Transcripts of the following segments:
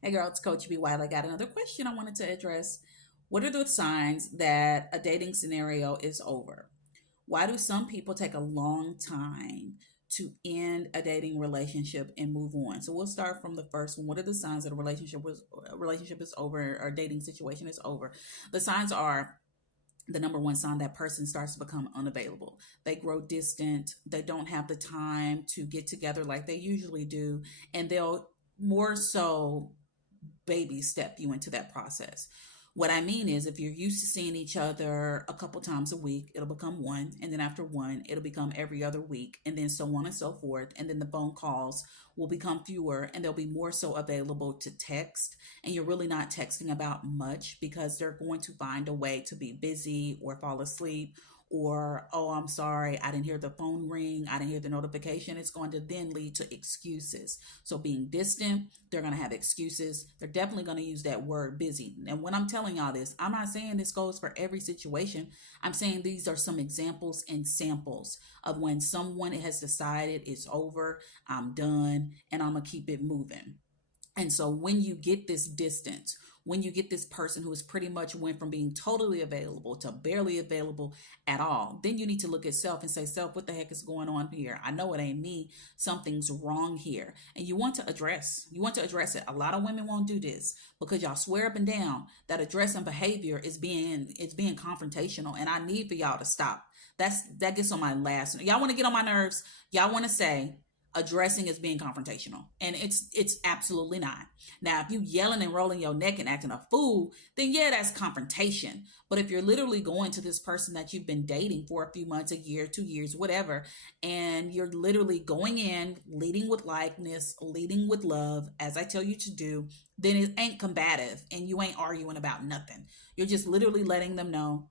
Hey girl, it's Coach B. While I got another question I wanted to address. What are the signs that a dating scenario is over? Why do some people take a long time to end a dating relationship and move on? So we'll start from the first one. What are the signs that a relationship is over or a dating situation is over? The signs are the number one sign that person starts to become unavailable. They grow distant. They don't have the time to get together like they usually do, and they'll more so baby step you into that process. What I mean is, if you're used to seeing each other a couple times a week, it'll become one. And then after one, it'll become every other week, and then so on and so forth. And then the phone calls will become fewer, and they'll be more so available to text. And you're really not texting about much because they're going to find a way to be busy or fall asleep or, oh, I'm sorry, I didn't hear the phone ring, I didn't hear the notification. It's going to then lead to excuses. So being distant, they're going to have excuses. They're definitely going to use that word busy. And when I'm telling y'all this, I'm not saying this goes for every situation. I'm saying these are some examples and samples of when someone has decided it's over, I'm done, and I'm going to keep it moving. And so when you get this distance, when you get this person who is pretty much went from being totally available to barely available at all, then you need to look at self and say, self, what the heck is going on here? I know it ain't me. Something's wrong here. And you want to address it. A lot of women won't do this because y'all swear up and down that addressing behavior is being confrontational. And I need for y'all to stop. That gets on my last. Y'all want to get on my nerves. Y'all want to say, addressing as being confrontational, and it's absolutely not. Now if you yelling and rolling your neck and acting a fool, then yeah, that's confrontation. But if you're literally going to this person that you've been dating for a few months, a year, 2 years, whatever, and you're literally going in leading with likeness, leading with love as I tell you to do, then it ain't combative and you ain't arguing about nothing. You're just literally letting them know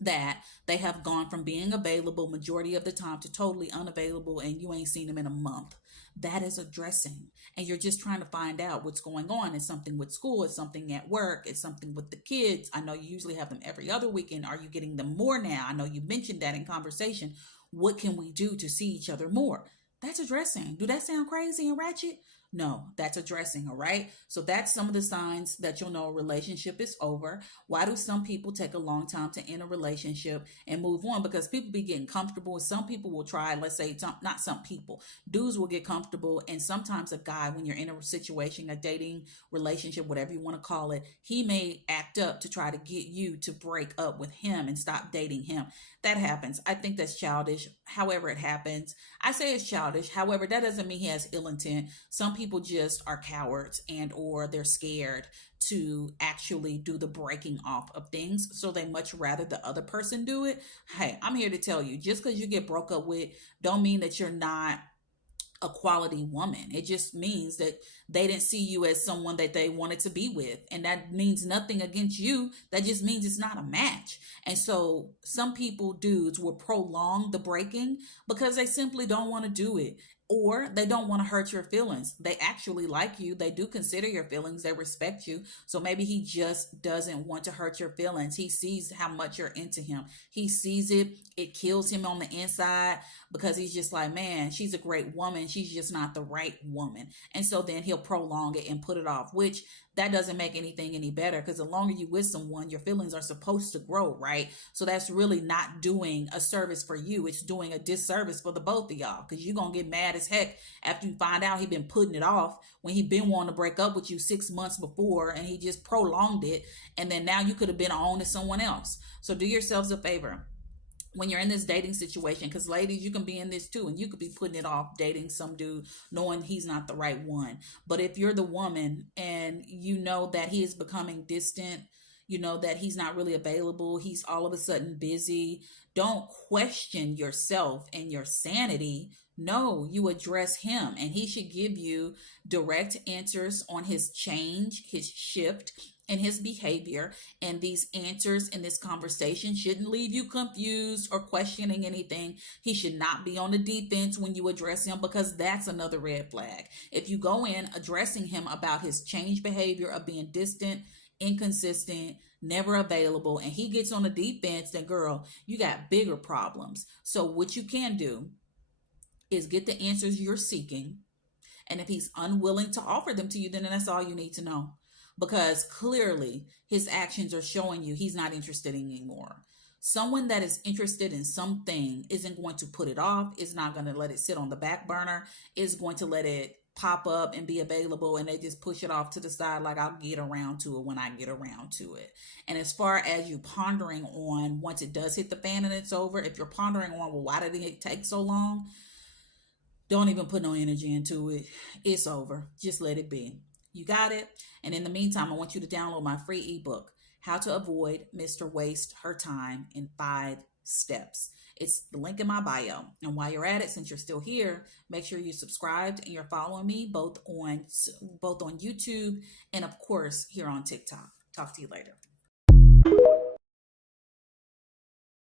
that they have gone from being available majority of the time to totally unavailable, and you ain't seen them in a month. That is addressing. And you're just trying to find out what's going on. It's something with school, it's something at work, it's something with the kids. I know you usually have them every other weekend. Are you getting them more now? I know you mentioned that in conversation. What can we do to see each other more? That's addressing. Do that sound crazy and ratchet? No, that's addressing, all right? So that's some of the signs that you'll know a relationship is over. Why do some people take a long time to end a relationship and move on? Because people be getting comfortable. Some people will try, let's say, not some people, dudes will get comfortable. And sometimes a guy, when you're in a situation, a dating relationship, whatever you want to call it, he may act up to try to get you to break up with him and stop dating him. That happens. I think that's childish. However, it happens. I say it's childish. However, that doesn't mean he has ill intent. Some people just are cowards and or they're scared to actually do the breaking off of things, so they much rather the other person do it. Hey, I'm here to tell you, just because you get broke up with don't mean that you're not a quality woman. It just means that they didn't see you as someone that they wanted to be with. And that means nothing against you. That just means it's not a match. And so some people, dudes, will prolong the breaking because they simply don't want to do it, or they don't want to hurt your feelings. They actually like you. They do consider your feelings. They respect you. So maybe he just doesn't want to hurt your feelings. He sees how much you're into him. He sees it. It kills him on the inside because he's just like, man, she's a great woman. She's just not the right woman. And so then he'll prolong it and put it off, which that doesn't make anything any better, because the longer you with someone, your feelings are supposed to grow, right? So that's really not doing a service for you. It's doing a disservice for the both of y'all, because you're going to get mad as heck after you find out he been putting it off when he been wanting to break up with you 6 months before, and he just prolonged it. And then now you could have been on to someone else. So do yourselves a favor when you're in this dating situation, because ladies, you can be in this too, and you could be putting it off dating some dude knowing he's not the right one. But if you're the woman and you know that he is becoming distant, you know that he's not really available, he's all of a sudden busy, don't question yourself and your sanity. No, you address him, and he should give you direct answers on his change, his shift, and his behavior. And these answers in this conversation shouldn't leave you confused or questioning anything. He should not be on the defense when you address him, because that's another red flag. If you go in addressing him about his change behavior of being distant, inconsistent, never available, and he gets on the defense, then girl, you got bigger problems. So what you can do is get the answers you're seeking, And if he's unwilling to offer them to you, then that's all you need to know. Because clearly his actions are showing you he's not interested anymore. Someone that is interested in something isn't going to put it off, is not going to let it sit on the back burner, is going to let it pop up and be available, and they just push it off to the side like I'll get around to it when I get around to it. And as far as you pondering on once it does hit the fan and it's over, if you're pondering on, well, why did it take so long? Don't even put no energy into it. It's over. Just let it be. You got it? And in the meantime, I want you to download my free ebook, How to Avoid Mr. Waste Her Time in 5 Steps. It's the link in my bio. And while you're at it, since you're still here, make sure you're subscribed and you're following me both on YouTube and of course here on TikTok. Talk to you later.